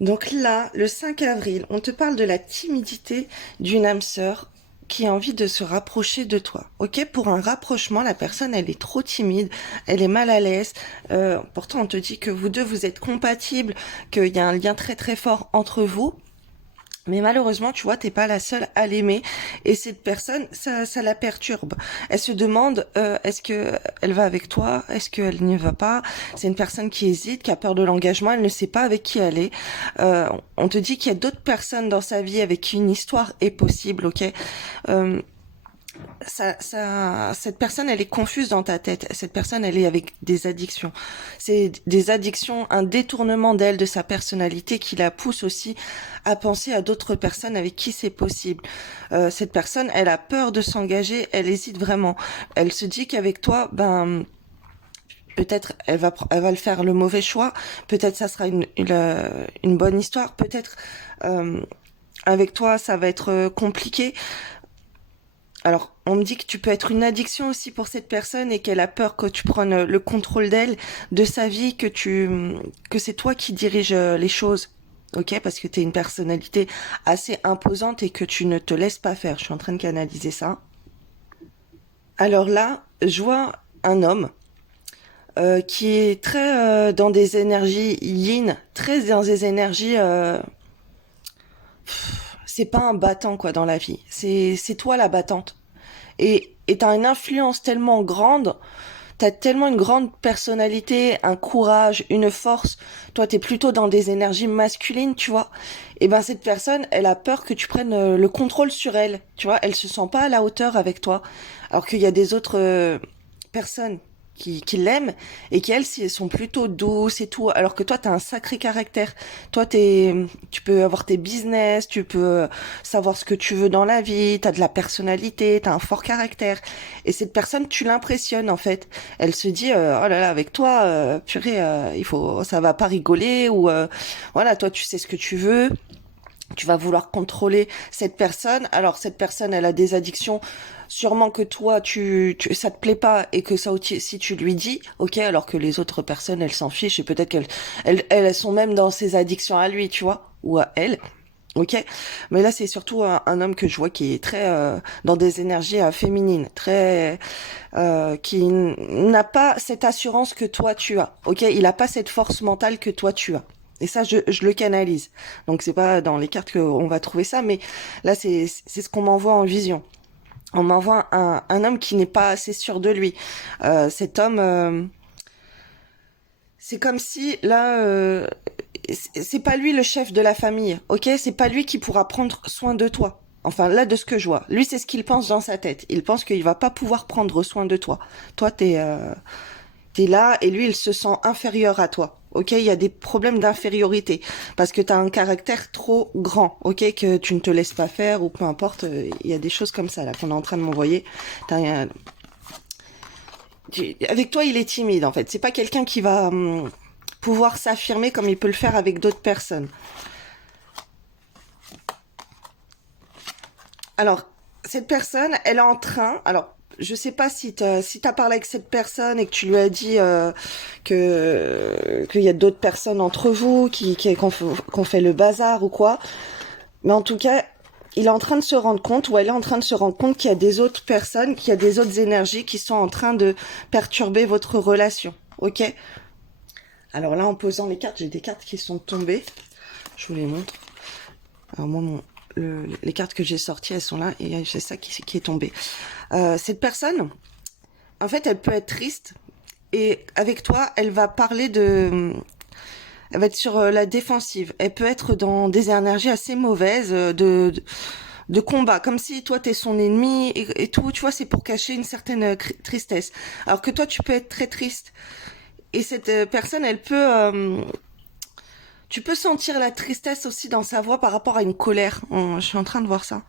Donc là, le 5 avril, on te parle de la timidité d'une âme sœur qui a envie de se rapprocher de toi. Ok, pour un rapprochement, la personne, elle est trop timide, elle est mal à l'aise. Pourtant, on te dit que vous deux, vous êtes compatibles, qu'il y a un lien très très fort entre vous. Mais malheureusement, tu vois, t'es pas la seule à l'aimer et cette personne, ça la perturbe. Elle se demande, est-ce que elle va avec toi, est-ce qu'elle n'y va pas. C'est une personne qui hésite, qui a peur de l'engagement, elle ne sait pas avec qui elle est. On te dit qu'il y a d'autres personnes dans sa vie avec qui une histoire est possible, ok. Euh, cette personne, elle est confuse dans ta tête. Cette personne, elle est avec des addictions. C'est des addictions, un détournement d'elle, de sa personnalité qui la pousse aussi à penser à d'autres personnes avec qui c'est possible. Cette personne, elle a peur de s'engager, elle hésite vraiment. Elle se dit qu'avec toi, ben, peut-être elle va le faire le mauvais choix. Peut-être ça sera une bonne histoire. Peut-être avec toi, ça va être compliqué. Alors, on me dit que tu peux être une addiction aussi pour cette personne et qu'elle a peur que tu prennes le contrôle d'elle, de sa vie, que c'est toi qui diriges les choses. Ok, parce que tu es une personnalité assez imposante et que tu ne te laisses pas faire. Je suis en train de canaliser ça. Alors là, je vois un homme qui est très dans des énergies yin, très dans des énergies. C'est pas un battant quoi dans la vie. C'est toi la battante. Et t'as une influence tellement grande, t'as tellement une grande personnalité, un courage, une force. Toi, t'es plutôt dans des énergies masculines, tu vois. Et ben cette personne, elle a peur que tu prennes le contrôle sur elle, tu vois. Elle se sent pas à la hauteur avec toi, alors qu'il y a des autres personnes qui l'aiment et qui elles sont plutôt douces et tout, alors que toi t'as un sacré caractère. Toi tu peux avoir tes business, tu peux savoir ce que tu veux dans la vie, t'as de la personnalité, t'as un fort caractère. Et cette personne, tu l'impressionnes en fait. Elle se dit oh là là, avec toi, purée, ça va pas rigoler ou voilà, toi tu sais ce que tu veux. Tu vas vouloir contrôler cette personne. Alors cette personne, elle a des addictions. Sûrement que toi, ça te plaît pas et que ça aussi, si tu lui dis, ok, alors que les autres personnes, elles s'en fichent et peut-être elles sont même dans ses addictions à lui, tu vois, ou à elle. Ok, mais là c'est surtout un homme que je vois qui est très dans des énergies féminines, très qui n'a pas cette assurance que toi tu as. Ok, il a pas cette force mentale que toi tu as. Et ça, je le canalise. Donc c'est pas dans les cartes qu'on va trouver ça, mais là c'est ce qu'on m'envoie en vision. On m'envoie un homme qui n'est pas assez sûr de lui. Cet homme, c'est comme si là, c'est pas lui le chef de la famille, ok? C'est pas lui qui pourra prendre soin de toi. Enfin, là, de ce que je vois. Lui, c'est ce qu'il pense dans sa tête. Il pense qu'il va pas pouvoir prendre soin de toi. Toi, t'es là et lui, il se sent inférieur à toi. Ok, il y a des problèmes d'infériorité parce que t'as un caractère trop grand. Ok, que tu ne te laisses pas faire ou peu importe. Il y a des choses comme ça là qu'on est en train de m'envoyer. Avec toi, il est timide en fait. C'est pas quelqu'un qui va pouvoir s'affirmer comme il peut le faire avec d'autres personnes. Alors, cette personne, elle est en train. Alors, je sais pas si t'as parlé avec cette personne et que tu lui as dit que qu'il y a d'autres personnes entre vous qu'on fait le bazar ou quoi. Mais en tout cas, il est en train de se rendre compte ou elle est en train de se rendre compte qu'il y a des autres personnes, qu'il y a des autres énergies qui sont en train de perturber votre relation. Ok? Alors là, en posant les cartes, j'ai des cartes qui sont tombées. Je vous les montre. Alors moi, les cartes que j'ai sorties, elles sont là et c'est ça qui est tombé. Cette personne, en fait, elle peut être triste et avec toi, elle va parler elle va être sur la défensive. Elle peut être dans des énergies assez mauvaises de combat, comme si toi t'es son ennemi et tout. Tu vois, c'est pour cacher une certaine tristesse. Alors que toi, tu peux être très triste et cette personne, elle peut tu peux sentir la tristesse aussi dans sa voix par rapport à une colère. Je suis en train de voir ça.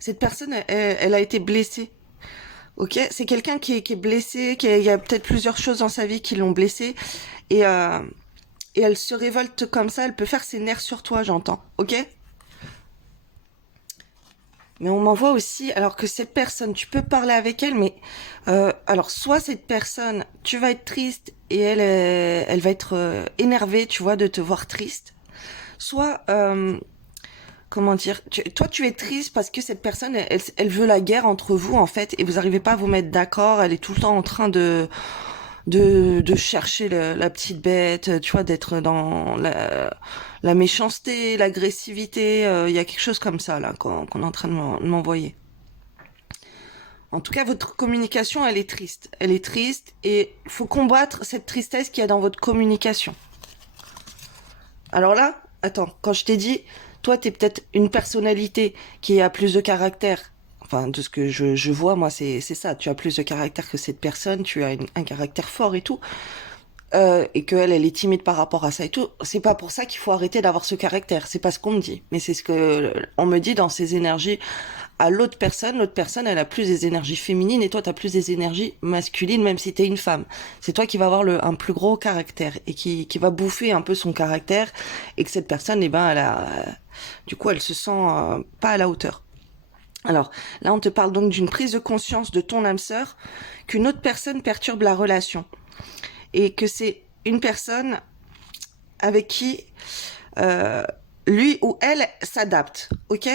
Cette personne, elle a été blessée. Ok, c'est quelqu'un qui est blessé, il y a peut-être plusieurs choses dans sa vie qui l'ont blessé et, euh, et elle se révolte comme ça. Elle peut faire ses nerfs sur toi, j'entends. Ok. Mais on m'envoie aussi, alors que cette personne, tu peux parler avec elle, mais alors soit cette personne, tu vas être triste et elle va être énervée, tu vois, de te voir triste. soit comment dire, toi tu es triste parce que cette personne elle veut la guerre entre vous en fait et vous arrivez pas à vous mettre d'accord, elle est tout le temps en train de chercher la petite bête, tu vois, d'être dans la méchanceté, l'agressivité, il y a quelque chose comme ça là qu'on est en train de m'envoyer. En tout cas, votre communication, elle est triste. Elle est triste et il faut combattre cette tristesse qu'il y a dans votre communication. Alors là, attends, quand je t'ai dit, toi, t'es peut-être une personnalité qui a plus de caractère. Enfin, de ce que je vois, moi, c'est ça. Tu as plus de caractère que cette personne, tu as un caractère fort et tout. Et qu'elle, elle est timide par rapport à ça et tout. C'est pas pour ça qu'il faut arrêter d'avoir ce caractère. C'est pas ce qu'on me dit. Mais c'est ce que on me dit dans ces énergies à l'autre personne. L'autre personne, elle a plus des énergies féminines et toi, t'as plus des énergies masculines, même si t'es une femme. C'est toi qui vas avoir un plus gros caractère et qui va bouffer un peu son caractère et que cette personne, eh ben, du coup, elle se sent pas à la hauteur. Alors, là, on te parle donc d'une prise de conscience de ton âme sœur qu'une autre personne perturbe la relation et que c'est une personne avec qui euh, lui ou elle s'adapte, ok.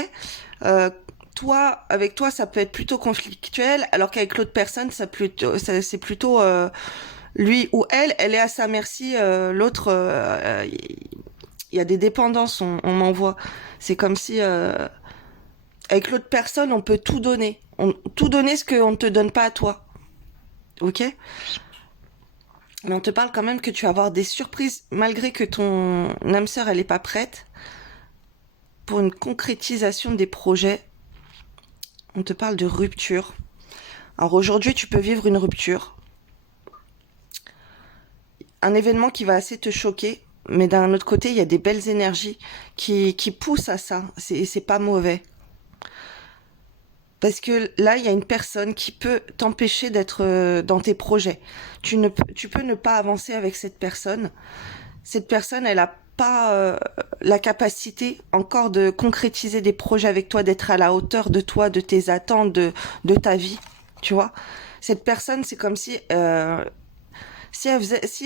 euh, Toi, avec toi, ça peut être plutôt conflictuel, alors qu'avec l'autre personne, c'est plutôt lui ou elle est à sa merci. L'autre, il y a des dépendances, on m'envoie. C'est comme si avec l'autre personne, on peut tout donner, tout donner ce qu'on ne te donne pas à toi, ok. Mais on te parle quand même que tu vas avoir des surprises, malgré que ton âme sœur, elle est pas prête pour une concrétisation des projets. On te parle de rupture. Alors aujourd'hui, tu peux vivre une rupture. Un événement qui va assez te choquer, mais d'un autre côté, il y a des belles énergies qui poussent à ça. C'est pas mauvais. Parce que là, il y a une personne qui peut t'empêcher d'être dans tes projets. Tu peux ne pas avancer avec cette personne. Cette personne, elle a pas la capacité encore de concrétiser des projets avec toi, d'être à la hauteur de toi, de tes attentes, de ta vie, tu vois. Cette personne, c'est comme si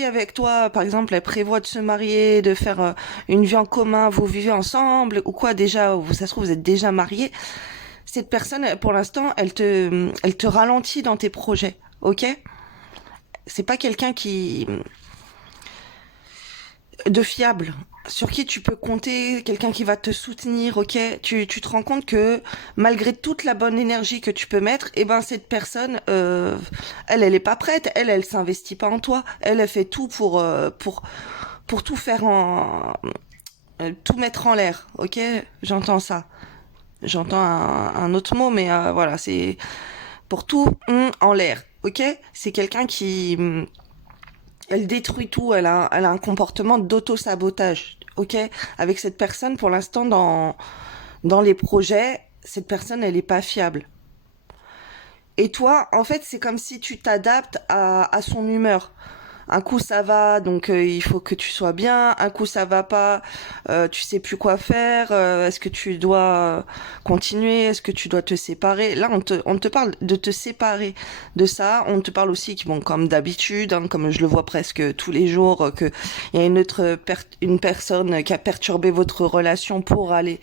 avec toi, par exemple, elle prévoit de se marier, de faire une vie en commun, vous vivez ensemble ou quoi déjà, ça se trouve vous êtes déjà mariés. Cette personne, pour l'instant, elle te ralentit dans tes projets, ok? C'est pas quelqu'un qui de fiable, sur qui tu peux compter, quelqu'un qui va te soutenir, ok? Tu te rends compte que malgré toute la bonne énergie que tu peux mettre, eh ben cette personne, elle est pas prête, elle s'investit pas en toi, elle fait tout pour tout faire tout mettre en l'air, ok? J'entends ça. J'entends un autre mot, mais voilà, c'est pour tout en l'air, ok? C'est quelqu'un qui elle détruit tout, elle a un comportement d'auto-sabotage, ok? Avec cette personne, pour l'instant, dans les projets, cette personne, elle est pas fiable. Et toi, en fait, c'est comme si tu t'adaptes à son humeur. Un coup ça va, donc il faut que tu sois bien. Un coup ça va pas, tu sais plus quoi faire. Est-ce que tu dois continuer? Est-ce que tu dois te séparer? Là, on te parle de te séparer de ça. On te parle aussi que bon, comme d'habitude, hein, comme je le vois presque tous les jours, que il y a une personne qui a perturbé votre relation pour aller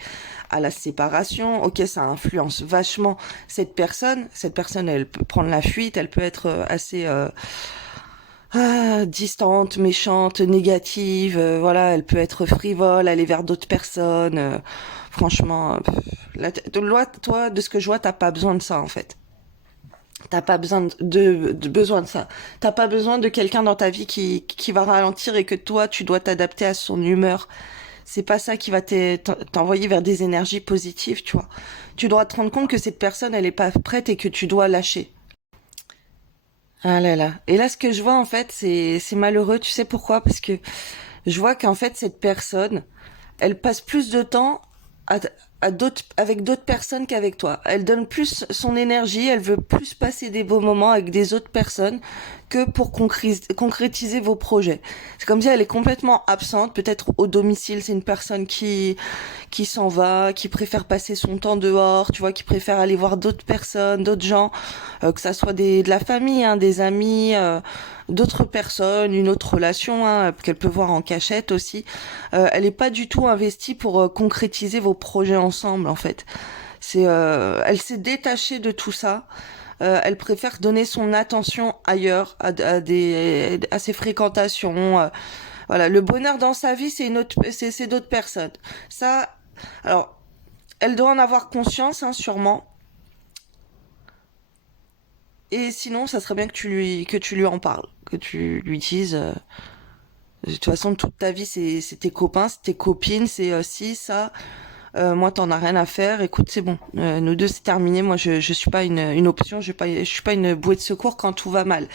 à la séparation. Ok, ça influence vachement cette personne. Cette personne, elle peut prendre la fuite, elle peut être assez distante, méchante, négative, voilà, elle peut être frivole, aller vers d'autres personnes. Franchement, toi, de ce que je vois, t'as pas besoin de ça en fait. T'as pas besoin besoin de ça. T'as pas besoin de quelqu'un dans ta vie qui va ralentir et que toi, tu dois t'adapter à son humeur. C'est pas ça qui va t'envoyer vers des énergies positives, tu vois. Tu dois te rendre compte que cette personne, elle est pas prête et que tu dois lâcher. Ah là là. Et là, ce que je vois, en fait, c'est malheureux. Tu sais pourquoi? Parce que je vois qu'en fait, cette personne, elle passe plus de temps à, avec d'autres personnes qu'avec toi. Elle donne plus son énergie, elle veut plus passer des beaux moments avec des autres personnes que pour concrétiser vos projets. C'est comme si elle est complètement absente. Peut-être au domicile, c'est une personne qui s'en va, qui préfère passer son temps dehors, tu vois, qui préfère aller voir d'autres personnes, d'autres gens, que ça soit de la famille, hein, des amis, d'autres personnes, une autre relation, hein, qu'elle peut voir en cachette aussi. Elle est pas du tout investie pour concrétiser vos projets ensemble, en fait. Elle s'est détachée de tout ça. Elle préfère donner son attention ailleurs, à ses fréquentations. Voilà, le bonheur dans sa vie, c'est d'autres personnes. Ça, alors, elle doit en avoir conscience, hein, sûrement. Et sinon, ça serait bien que tu lui en parles, que tu lui dises. De toute façon, toute ta vie, c'est tes copains, c'est tes copines, c'est si ça. Moi, t'en as rien à faire. Écoute, c'est bon. Nous deux, c'est terminé. Moi, je suis pas une option. Je suis pas une bouée de secours quand tout va mal.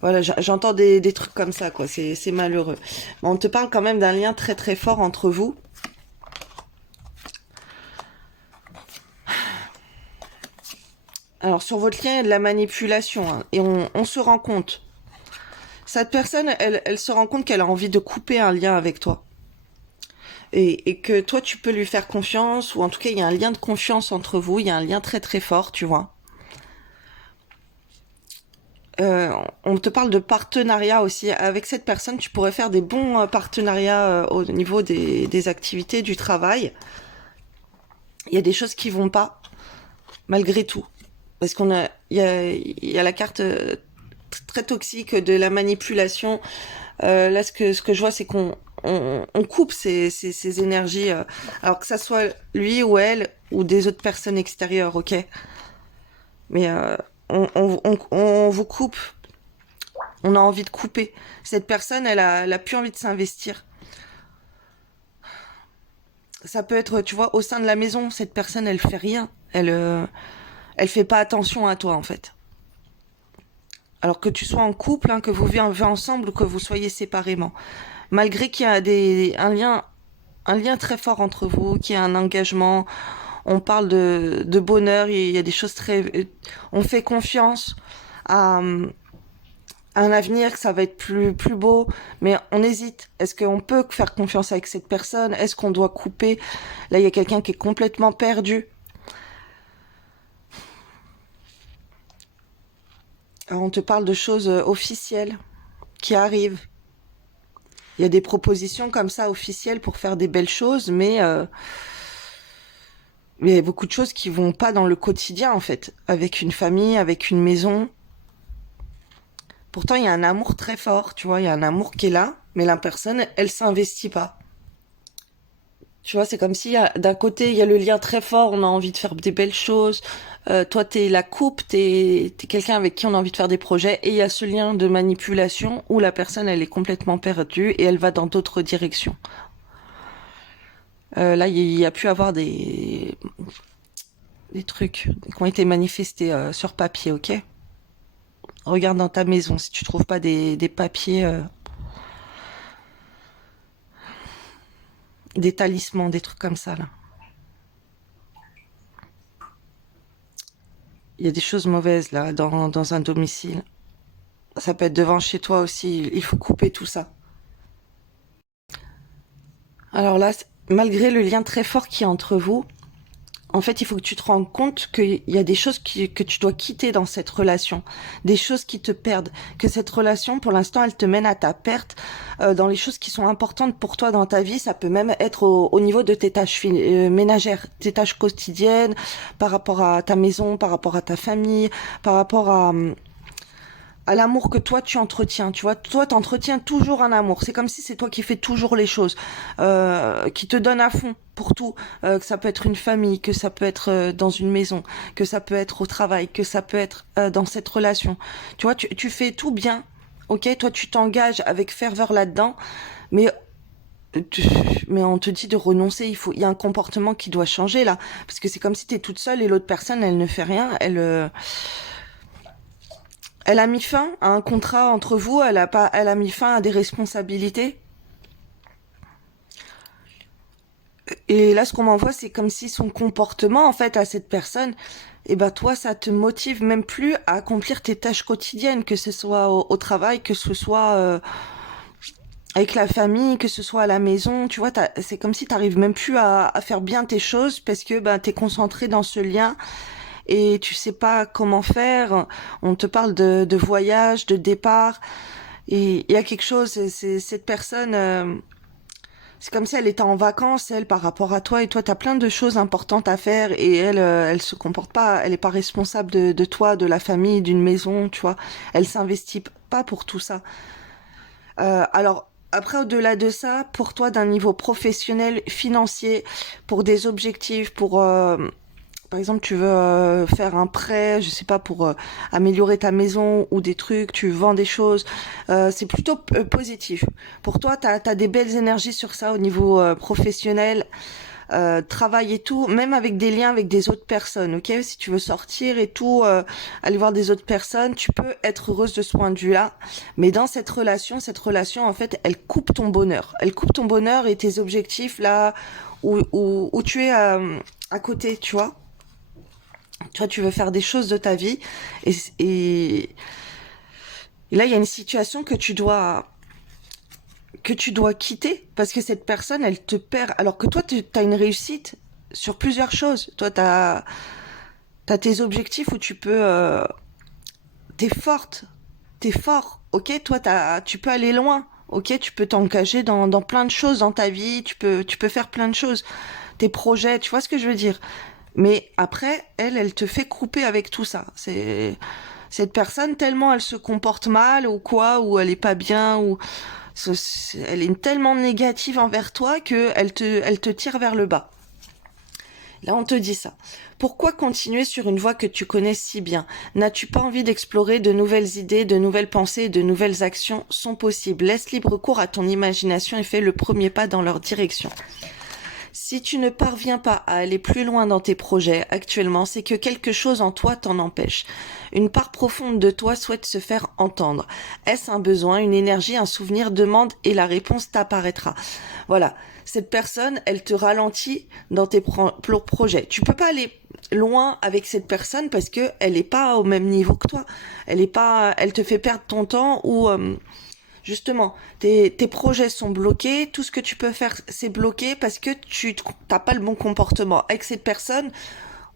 Voilà, j'entends des trucs comme ça, quoi. C'est malheureux. Mais on te parle quand même d'un lien très très fort entre vous. Alors, sur votre lien, il y a de la manipulation, hein, et on se rend compte. Cette personne, elle se rend compte qu'elle a envie de couper un lien avec toi. Et que toi, tu peux lui faire confiance, ou en tout cas, il y a un lien de confiance entre vous, il y a un lien très très fort, tu vois. On te parle de partenariat aussi. Avec cette personne, tu pourrais faire des bons partenariats au niveau des activités, du travail. Il y a des choses qui vont pas, malgré tout. Parce il y a la carte très toxique de la manipulation. Là, ce que je vois, c'est on coupe ces énergies, alors que ça soit lui ou elle ou des autres personnes extérieures, ok. Mais on vous coupe. On a envie de couper. Cette personne, elle a plus envie de s'investir. Ça peut être, tu vois, au sein de la maison, cette personne, elle fait rien. Elle fait pas attention à toi, en fait. Alors que tu sois en couple, hein, que vous vivez ensemble ou que vous soyez séparément. Malgré qu'il y a un lien très fort entre vous, qu'il y a un engagement, on parle de bonheur, il y a des choses très... On fait confiance à un avenir, que ça va être plus beau, mais on hésite. Est-ce qu'on peut faire confiance avec cette personne? Est-ce qu'on doit couper? Là, il y a quelqu'un qui est complètement perdu. Alors, on te parle de choses officielles qui arrivent. Il y a des propositions comme ça officielles pour faire des belles choses, mais il y a beaucoup de choses qui vont pas dans le quotidien en fait, avec une famille, avec une maison. Pourtant, il y a un amour très fort, tu vois, il y a un amour qui est là, mais la personne, elle s'investit pas. Tu vois, c'est comme si d'un côté, il y a le lien très fort, on a envie de faire des belles choses. Toi, t'es la coupe, t'es quelqu'un avec qui on a envie de faire des projets. Et il y a ce lien de manipulation où la personne, elle est complètement perdue et elle va dans d'autres directions. Là, il y a pu avoir des trucs qui ont été manifestés sur papier, ok? Regarde dans ta maison si tu trouves pas des papiers, des talismans, des trucs comme ça, là. Il y a des choses mauvaises, là, dans un domicile. Ça peut être devant chez toi aussi. Il faut couper tout ça. Alors là, malgré le lien très fort qu'il y a entre vous, en fait, il faut que tu te rendes compte qu'il y a des choses que tu dois quitter dans cette relation, des choses qui te perdent, que cette relation, pour l'instant, elle te mène à ta perte dans les choses qui sont importantes pour toi dans ta vie. Ça peut même être au niveau de tes tâches ménagères, tes tâches quotidiennes, par rapport à ta maison, par rapport à ta famille, par rapport à l'amour que toi tu entretiens, tu vois, toi t'entretiens toujours un amour, c'est comme si c'est toi qui fais toujours les choses, qui te donne à fond pour tout, que ça peut être une famille, que ça peut être dans une maison, que ça peut être au travail, que ça peut être dans cette relation, tu vois, tu fais tout bien, ok, toi tu t'engages avec ferveur là-dedans, mais tu- mais on te dit de renoncer, il y a un comportement qui doit changer là, parce que c'est comme si t'es toute seule et l'autre personne elle ne fait rien, elle a mis fin à un contrat entre vous, elle a mis fin à des responsabilités. Et là, ce qu'on m'envoie, c'est comme si son comportement, en fait, à cette personne, et ben toi, ça te motive même plus à accomplir tes tâches quotidiennes, que ce soit au travail, que ce soit avec la famille, que ce soit à la maison. Tu vois, c'est comme si t'arrives même plus à faire bien tes choses parce que ben t'es concentré dans ce lien et tu sais pas comment faire. On te parle de voyage, de départ, et il y a quelque chose. C'est cette personne. C'est comme si elle était en vacances, elle, par rapport à toi, et toi, t'as plein de choses importantes à faire, et elle, elle se comporte pas, elle est pas responsable de toi, de la famille, d'une maison, tu vois. Elle s'investit pas pour tout ça. Alors, après, au-delà de ça, pour toi, d'un niveau professionnel, financier, pour des objectifs, pour, par exemple, tu veux faire un prêt, je sais pas, pour améliorer ta maison ou des trucs, tu vends des choses, c'est plutôt positif. Pour toi, t'as des belles énergies sur ça au niveau professionnel, travail et tout, même avec des liens avec des autres personnes, ok? Si tu veux sortir et tout, aller voir des autres personnes, tu peux être heureuse de ce point de vue-là. Mais dans cette relation, en fait, elle coupe ton bonheur. Elle coupe ton bonheur et tes objectifs là où tu es à côté, tu vois? Toi, tu veux faire des choses de ta vie et, et, et là, il y a une situation que tu dois quitter parce que cette personne, elle te perd. Alors que toi, tu as une réussite sur plusieurs choses. Toi, t'as tes objectifs où tu peux... t'es forte, t'es fort, ok? Toi, tu peux aller loin, ok? Tu peux t'engager dans plein de choses dans ta vie, tu peux faire plein de choses. Tes projets, tu vois ce que je veux dire? Mais après, elle te fait couper avec tout ça. C'est cette personne tellement elle se comporte mal ou quoi, ou elle est pas bien, ou elle est tellement négative envers toi que elle te tire vers le bas. Là, on te dit ça. Pourquoi continuer sur une voie que tu connais si bien? N'as-tu pas envie d'explorer de nouvelles idées, de nouvelles pensées et de nouvelles actions sont possibles? Laisse libre cours à ton imagination et fais le premier pas dans leur direction. Si tu ne parviens pas à aller plus loin dans tes projets actuellement, c'est que quelque chose en toi t'en empêche. Une part profonde de toi souhaite se faire entendre. Est-ce un besoin, une énergie, un souvenir? Demande et la réponse t'apparaîtra. Voilà. Cette personne, elle te ralentit dans tes projets. Tu peux pas aller loin avec cette personne parce que elle est pas au même niveau que toi. Elle est pas, elle te fait perdre ton temps ou justement, tes projets sont bloqués, tout ce que tu peux faire, c'est bloqué parce que tu n'as pas le bon comportement avec cette personne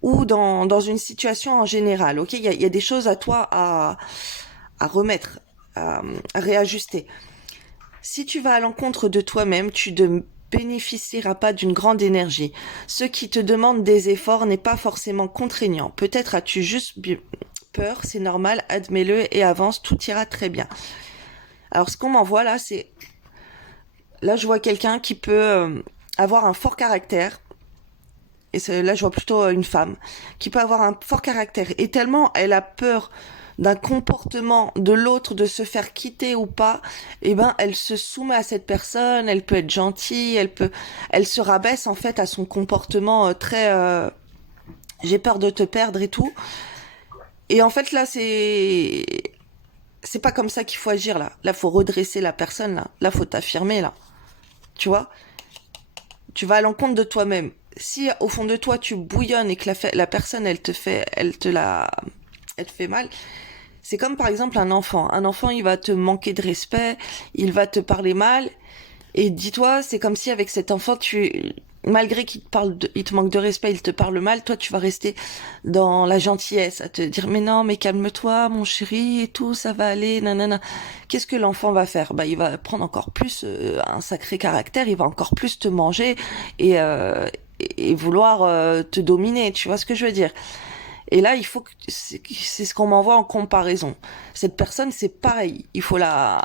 ou dans une situation en général. Ok, il y a des choses à toi à remettre, à réajuster. Si tu vas à l'encontre de toi-même, tu ne bénéficieras pas d'une grande énergie. Ce qui te demande des efforts n'est pas forcément contraignant. Peut-être as-tu juste peur, c'est normal, admets-le et avance, tout ira très bien. Alors ce qu'on m'envoie là, c'est... Là je vois quelqu'un qui peut avoir un fort caractère, et là je vois plutôt une femme, qui peut avoir un fort caractère, et tellement elle a peur d'un comportement de l'autre, de se faire quitter ou pas, et ben elle se soumet à cette personne, elle peut être gentille, elle se rabaisse en fait à son comportement très... j'ai peur de te perdre et tout. Et en fait là c'est pas comme ça qu'il faut agir là. Là, faut redresser la personne là. Là, faut t'affirmer là. Tu vois? Tu vas à l'encontre de toi-même. Si au fond de toi tu bouillonnes et que la personne elle te fait mal, c'est comme par exemple un enfant. Un enfant, il va te manquer de respect, il va te parler mal, et dis-toi, c'est comme si avec cet enfant, malgré il te manque de respect, il te parle mal, toi tu vas rester dans la gentillesse, à te dire mais non, mais calme-toi, mon chéri, et tout, ça va aller, nanana. Qu'est-ce que l'enfant va faire? Bah il va prendre encore plus un sacré caractère, il va encore plus te manger et vouloir te dominer. Tu vois ce que je veux dire? Et là, il faut que c'est ce qu'on m'envoie en comparaison. Cette personne, c'est pareil. Il faut la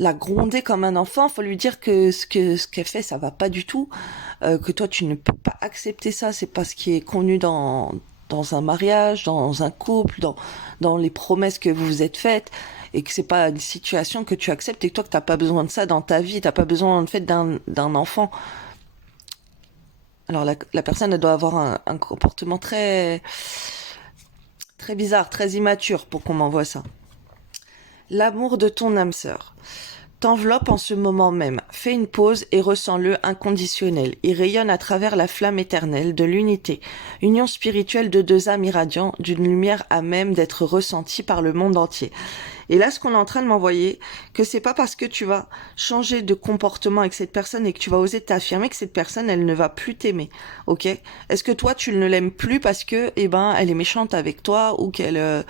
gronder comme un enfant. Il faut lui dire que ce qu'elle fait, ça va pas du tout. Que toi, tu ne peux pas accepter ça. C'est pas ce qui est connu dans un mariage, dans un couple, dans les promesses que vous vous êtes faites. Et que c'est pas une situation que tu acceptes et que toi, que t'as pas besoin de ça dans ta vie. T'as pas besoin, en fait, d'un enfant. Alors, la personne, elle doit avoir un comportement très bizarre, très immature pour qu'on m'envoie ça. L'amour de ton âme sœur. t'enveloppe en ce moment même. Fais une pause et ressens-le inconditionnel. Il rayonne à travers la flamme éternelle de l'unité. Union spirituelle de deux âmes irradiant d'une lumière à même d'être ressentie par le monde entier. Et là, ce qu'on est en train de m'envoyer, que c'est pas parce que tu vas changer de comportement avec cette personne et que tu vas oser t'affirmer que cette personne, elle ne va plus t'aimer. Ok? Est-ce que toi, tu ne l'aimes plus parce que, elle est méchante avec toi ou qu'elle,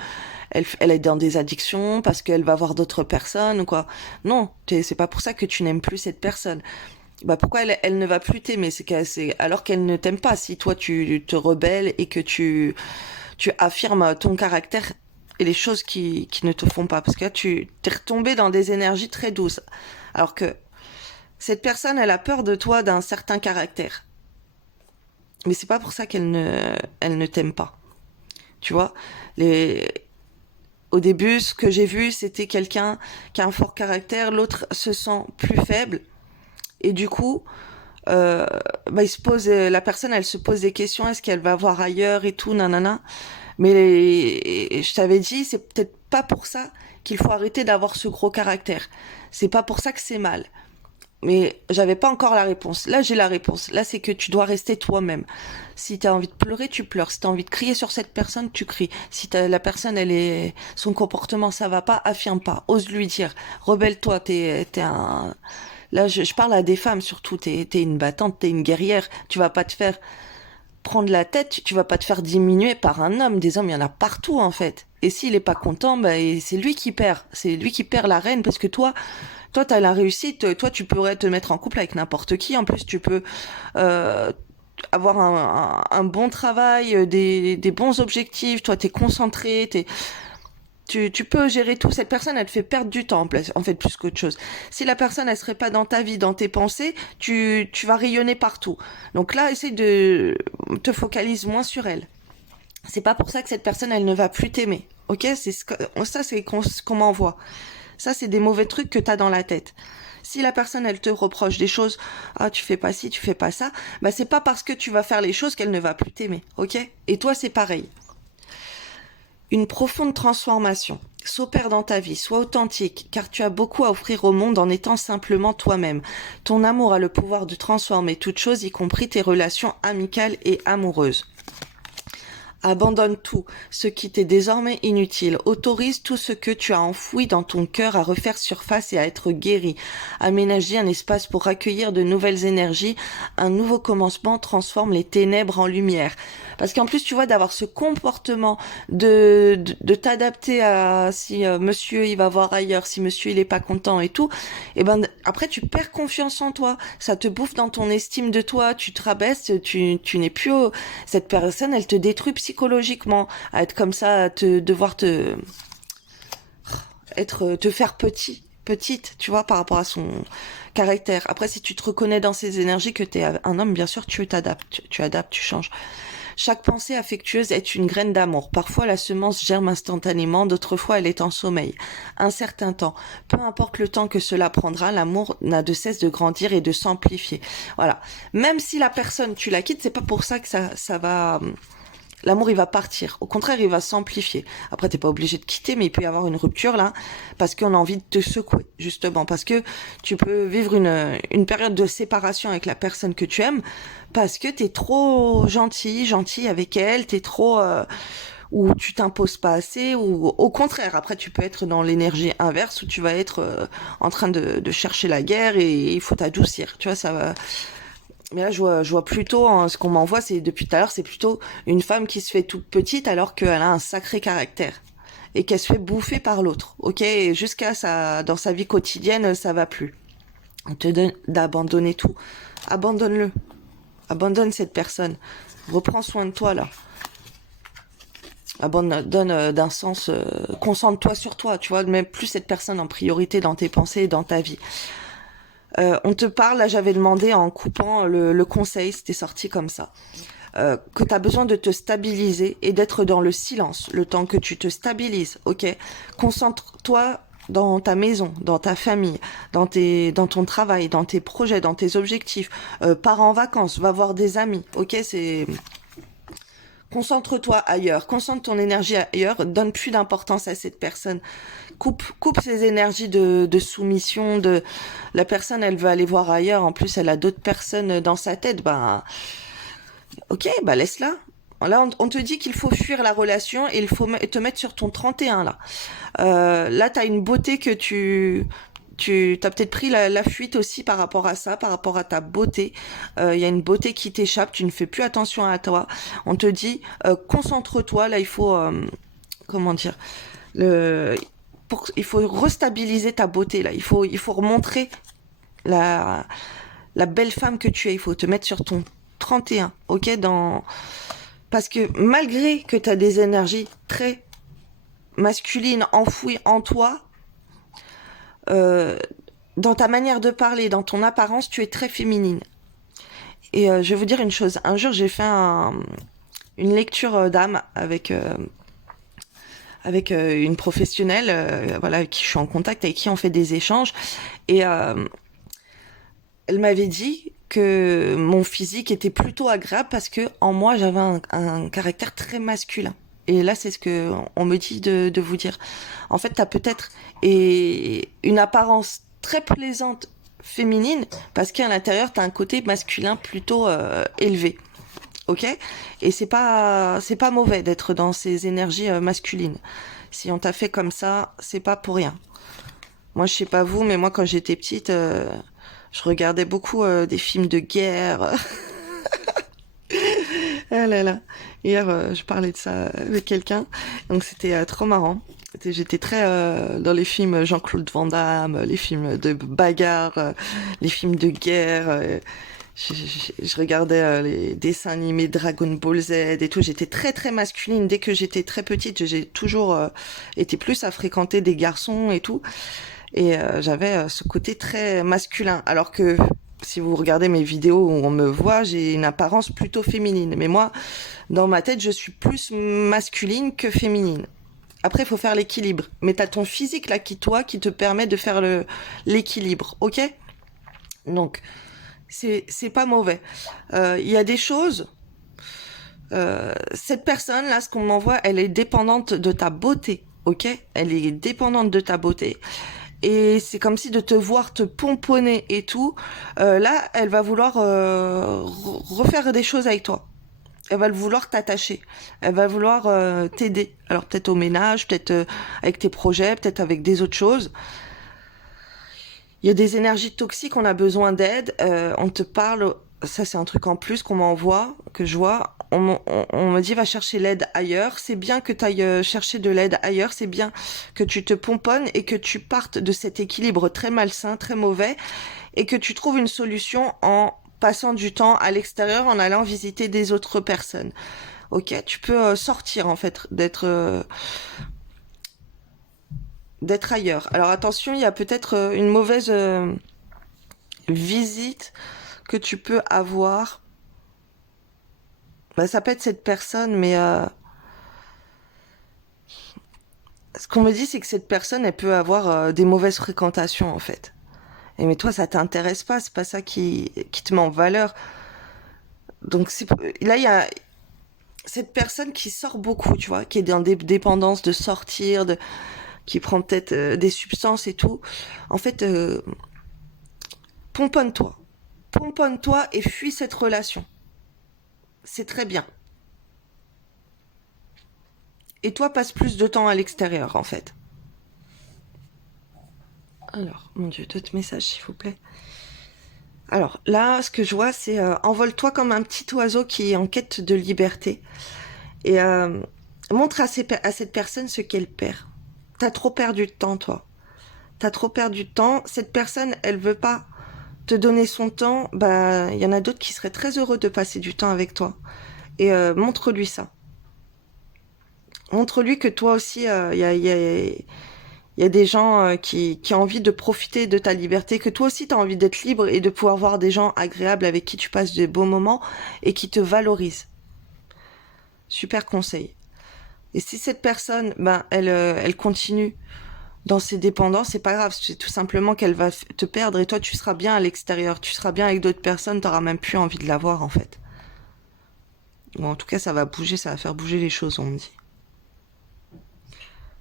elle est dans des addictions parce qu'elle va voir d'autres personnes ou quoi. Non, c'est pas pour ça que tu n'aimes plus cette personne. Bah pourquoi elle ne va plus t'aimer, c'est alors qu'elle ne t'aime pas. Si toi tu te rebelles et que tu affirmes ton caractère et les choses qui ne te font pas, parce que là tu t'es retombé dans des énergies très douces, alors que cette personne elle a peur de toi d'un certain caractère, mais c'est pas pour ça elle ne t'aime pas. Tu vois, les au début, ce que j'ai vu, c'était quelqu'un qui a un fort caractère, l'autre se sent plus faible, et du coup, il se pose, la personne, elle se pose des questions, est-ce qu'elle va voir ailleurs et tout, nanana. Mais je t'avais dit, c'est peut-être pas pour ça qu'il faut arrêter d'avoir ce gros caractère. C'est pas pour ça que c'est mal. Mais j'avais pas encore la réponse. Là, j'ai la réponse. Là, c'est que tu dois rester toi-même. Si t'as envie de pleurer, tu pleures. Si t'as envie de crier sur cette personne, tu cries. Si la personne, son comportement, ça va pas, affirme pas. Ose lui dire. Rebelle-toi. T'es un, là, je parle à des femmes surtout. T'es une battante, t'es une guerrière. Tu vas pas te faire prendre la tête. Tu vas pas te faire diminuer par un homme. Des hommes, il y en a partout, en fait. Et s'il est pas content, c'est lui qui perd. C'est lui qui perd la reine parce que toi, t'as la réussite. Toi, tu pourrais te mettre en couple avec n'importe qui. En plus, tu peux avoir un bon travail, des bons objectifs. Toi, t'es concentré. Tu peux gérer tout. Cette personne, elle te fait perdre du temps, en fait, plus qu'autre chose. Si la personne, elle serait pas dans ta vie, dans tes pensées, tu vas rayonner partout. Donc là, essaye de te focaliser moins sur elle. C'est pas pour ça que cette personne, elle ne va plus t'aimer. Ok? Ça, c'est qu'on m'envoie. Ça, c'est des mauvais trucs que t'as dans la tête. Si la personne, elle te reproche des choses, ah, tu fais pas ci, tu fais pas ça, c'est pas parce que tu vas faire les choses qu'elle ne va plus t'aimer, ok? Et toi, c'est pareil. Une profonde transformation s'opère dans ta vie, sois authentique, car tu as beaucoup à offrir au monde en étant simplement toi-même. Ton amour a le pouvoir de transformer toute chose, y compris tes relations amicales et amoureuses. Abandonne tout, ce qui t'est désormais inutile. Autorise tout ce que tu as enfoui dans ton cœur à refaire surface et à être guéri. Aménager un espace pour accueillir de nouvelles énergies. Un nouveau commencement transforme les ténèbres en lumière. Parce qu'en plus, tu vois, d'avoir ce comportement de t'adapter à si monsieur il va voir ailleurs, si monsieur il est pas content et tout, après tu perds confiance en toi. Ça te bouffe dans ton estime de toi, tu te rabaisses, tu n'es plus cette personne, elle te détruit psychologiquement, à être comme ça, à devoir te faire petite, tu vois, par rapport à son caractère. Après, si tu te reconnais dans ces énergies que t'es un homme, bien sûr, tu t'adaptes, tu adaptes, tu changes. Chaque pensée affectueuse est une graine d'amour. Parfois, la semence germe instantanément, d'autres fois, elle est en sommeil. Un certain temps. Peu importe le temps que cela prendra, l'amour n'a de cesse de grandir et de s'amplifier. Voilà. Même si la personne, tu la quittes, c'est pas pour ça que ça va... L'amour, il va partir. Au contraire, il va s'amplifier. Après, t'es pas obligé de quitter, mais il peut y avoir une rupture, là, parce qu'on a envie de te secouer, justement. Parce que tu peux vivre une période de séparation avec la personne que tu aimes, parce que t'es trop gentil avec elle, t'es trop... ou tu t'imposes pas assez, ou au contraire, après, tu peux être dans l'énergie inverse, où tu vas être en train de chercher la guerre, et il faut t'adoucir. Tu vois, ça va... Mais là, je vois plutôt, hein, ce qu'on m'envoie, c'est depuis tout à l'heure, c'est plutôt une femme qui se fait toute petite alors qu'elle a un sacré caractère et qu'elle se fait bouffer par l'autre. Ok, et dans sa vie quotidienne, ça va plus. On te donne d'abandonner tout. Abandonne-le. Abandonne cette personne. Reprends soin de toi là. Abandonne d'un sens. Concentre-toi sur toi. Tu vois, mets plus cette personne en priorité dans tes pensées et dans ta vie. On te parle, là j'avais demandé en coupant le conseil, c'était sorti comme ça, que tu as besoin de te stabiliser et d'être dans le silence, le temps que tu te stabilises, ok? Concentre-toi dans ta maison, dans ta famille, dans ton travail, dans tes projets, dans tes objectifs, pars en vacances, va voir des amis, ok? Concentre-toi ailleurs, concentre ton énergie ailleurs, donne plus d'importance à cette personne. Coupe ces énergies de soumission, de la personne, elle veut aller voir ailleurs, en plus elle a d'autres personnes dans sa tête, ben ok, bah laisse-la. Là, on te dit qu'il faut fuir la relation et il faut te mettre sur ton 31 là. Là, t'as une beauté que tu t'as peut-être pris la fuite aussi par rapport à ça, par rapport à ta beauté. Il y a une beauté qui t'échappe, tu ne fais plus attention à toi. On te dit, concentre-toi. Là, il faut, comment dire, le, il faut restabiliser ta beauté. Là, il faut remontrer la, la belle femme que tu es. Il faut te mettre sur ton 31, ok, parce que malgré que tu as des énergies très masculines enfouies en toi, euh, dans ta manière de parler, dans ton apparence, tu es très féminine. Et je vais vous dire une chose. Un jour, j'ai fait une lecture d'âme avec une professionnelle, voilà, avec qui je suis en contact, avec qui on fait des échanges. Et elle m'avait dit que mon physique était plutôt agréable parce que en moi, j'avais un caractère très masculin. Et là, c'est ce que on me dit de vous dire. En fait, t'as peut-être une apparence très plaisante féminine parce qu'à l'intérieur, t'as un côté masculin plutôt élevé. Ok? Et c'est pas mauvais d'être dans ces énergies masculines. Si on t'a fait comme ça, c'est pas pour rien. Moi, je sais pas vous, mais moi, quand j'étais petite, je regardais beaucoup des films de guerre. Ah là là. Hier, je parlais de ça avec quelqu'un, donc c'était trop marrant. J'étais très dans les films Jean-Claude Van Damme, les films de bagarre, les films de guerre. Je regardais les dessins animés Dragon Ball Z et tout. J'étais très très masculine. Dès que j'étais très petite, j'ai toujours été plus à fréquenter des garçons et tout. Et j'avais ce côté très masculin. Alors que si vous regardez mes vidéos où on me voit, j'ai une apparence plutôt féminine. Mais moi, dans ma tête, je suis plus masculine que féminine. Après, il faut faire l'équilibre. Mais t'as ton physique là qui te permet de faire l'équilibre, ok? Donc, c'est pas mauvais. Il y a des choses. Cette personne là, ce qu'on m'envoie, elle est dépendante de ta beauté, ok? Elle est dépendante de ta beauté. Et c'est comme si de te voir te pomponner et tout, là, elle va vouloir refaire des choses avec toi. Elle va vouloir t'attacher. Elle va vouloir t'aider. Alors peut-être au ménage, peut-être avec tes projets, peut-être avec des autres choses. Il y a des énergies toxiques, on a besoin d'aide. On te parle, ça c'est un truc en plus qu'on m'envoie, que je vois. On me dit va chercher l'aide ailleurs. C'est bien que tu ailles chercher de l'aide ailleurs. C'est bien que tu te pomponnes et que tu partes de cet équilibre très malsain, très mauvais, et que tu trouves une solution en passant du temps à l'extérieur, en allant visiter des autres personnes. Ok, tu peux sortir en fait d'être ailleurs. Alors attention, il y a peut-être une mauvaise visite que tu peux avoir. Bah, ça peut être cette personne, mais ce qu'on me dit, c'est que cette personne, elle peut avoir des mauvaises fréquentations en fait. Et mais toi, ça t'intéresse pas, c'est pas ça qui te met en valeur. Donc là, il y a cette personne qui sort beaucoup, tu vois, qui est dans des dépendances de sortir, qui prend peut-être des substances et tout. En fait, pomponne-toi. Pomponne-toi et fuis cette relation. C'est très bien. Et toi, passe plus de temps à l'extérieur, en fait. Alors, mon Dieu, d'autres messages, s'il vous plaît. Alors, là, ce que je vois, c'est envole-toi comme un petit oiseau qui est en quête de liberté. Et montre à cette personne ce qu'elle perd. T'as trop perdu de temps, toi. T'as trop perdu de temps. Cette personne, elle veut pas te donner son temps. Bah, il y en a d'autres qui seraient très heureux de passer du temps avec toi. Et montre-lui ça. Montre-lui que toi aussi, il y a des gens qui ont envie de profiter de ta liberté, que toi aussi tu as envie d'être libre et de pouvoir voir des gens agréables avec qui tu passes de beaux moments et qui te valorisent. Super conseil. Et si cette personne, ben, elle continue dans ses dépendances, c'est pas grave, c'est tout simplement qu'elle va te perdre et toi tu seras bien à l'extérieur, tu seras bien avec d'autres personnes, t'auras même plus envie de la voir en fait. Ou en tout cas, ça va bouger, ça va faire bouger les choses, on me dit.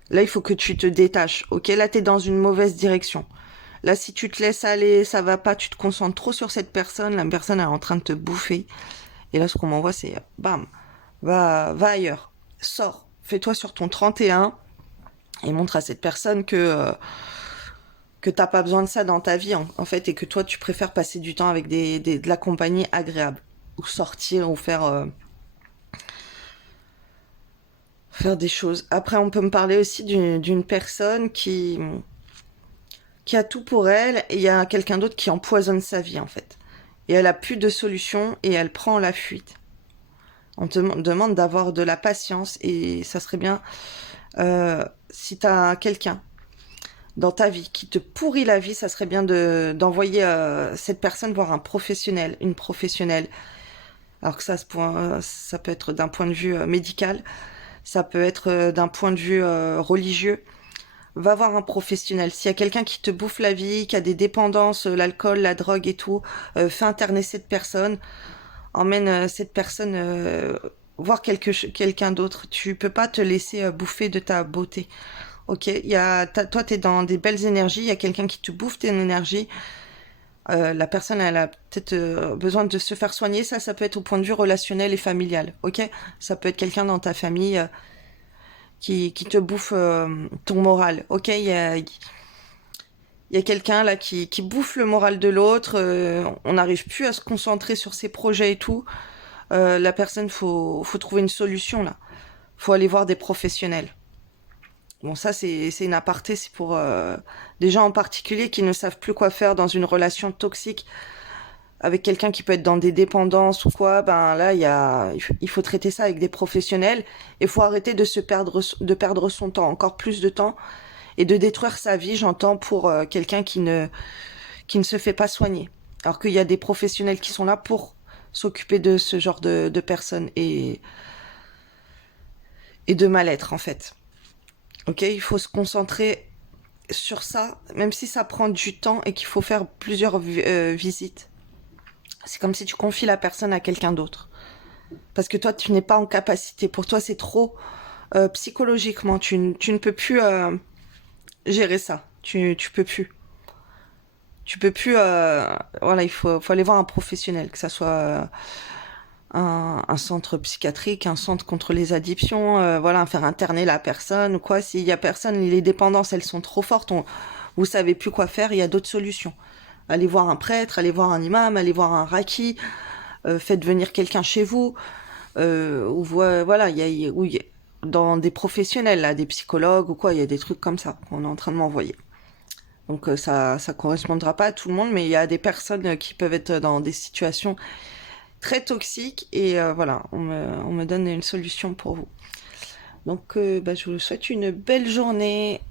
Là, il faut que tu te détaches. Ok, là, t'es dans une mauvaise direction. Là, si tu te laisses aller, ça va pas, tu te concentres trop sur cette personne, la personne elle est en train de te bouffer. Et là, ce qu'on m'envoie, c'est bam, va ailleurs, sors, fais-toi sur ton 31 et montre à cette personne que t'as pas besoin de ça dans ta vie, en fait, et que toi, tu préfères passer du temps avec de la compagnie agréable. Ou sortir, ou faire des choses. Après, on peut me parler aussi d'une personne qui a tout pour elle, et il y a quelqu'un d'autre qui empoisonne sa vie, en fait. Et elle a plus de solution, et elle prend la fuite. On te demande d'avoir de la patience, et ça serait bien, si t'as quelqu'un dans ta vie qui te pourrit la vie, ça serait bien d'envoyer cette personne voir un professionnel, une professionnelle. Alors que ça peut être d'un point de vue médical, ça peut être d'un point de vue religieux. Va voir un professionnel. S'il y a quelqu'un qui te bouffe la vie, qui a des dépendances, l'alcool, la drogue et tout, fais interner cette personne, emmène cette personne voir quelqu'un d'autre. Tu peux pas te laisser bouffer de ta beauté. Ok, toi, t'es dans des belles énergies, il y a quelqu'un qui te bouffe tes énergies. La personne, elle a peut-être besoin de se faire soigner. Ça peut être au point de vue relationnel et familial. Ok, ça peut être quelqu'un dans ta famille qui te bouffe ton moral. Ok, il y a quelqu'un là qui bouffe le moral de l'autre. On n'arrive plus à se concentrer sur ses projets et tout. La personne, faut trouver une solution là. Faut aller voir des professionnels. Bon, ça, c'est une aparté, c'est pour des gens en particulier qui ne savent plus quoi faire dans une relation toxique avec quelqu'un qui peut être dans des dépendances ou quoi. Ben là, il faut traiter ça avec des professionnels. Il faut arrêter de perdre son temps, encore plus de temps, et de détruire sa vie, j'entends, pour quelqu'un qui ne se fait pas soigner. Alors qu'il y a des professionnels qui sont là pour s'occuper de ce genre de personnes et de mal-être, en fait. Ok, il faut se concentrer sur ça, même si ça prend du temps et qu'il faut faire plusieurs visites. C'est comme si tu confies la personne à quelqu'un d'autre. Parce que toi, tu n'es pas en capacité. Pour toi, c'est trop psychologiquement. Tu ne peux plus gérer ça. Tu peux plus. Tu peux plus. Voilà, faut aller voir un professionnel, que ça soit un centre psychiatrique, un centre contre les addictions, voilà, faire interner la personne ou quoi. S'il y a personne, les dépendances, elles sont trop fortes, vous savez plus quoi faire, il y a d'autres solutions. Allez voir un prêtre, allez voir un imam, allez voir un raki, faites venir quelqu'un chez vous, voilà, dans des professionnels, là, des psychologues ou quoi, il y a des trucs comme ça qu'on est en train de m'envoyer. Donc ça correspondra pas à tout le monde, mais il y a des personnes qui peuvent être dans des situations très toxiques et voilà, on me donne une solution pour vous. Donc je vous souhaite une belle journée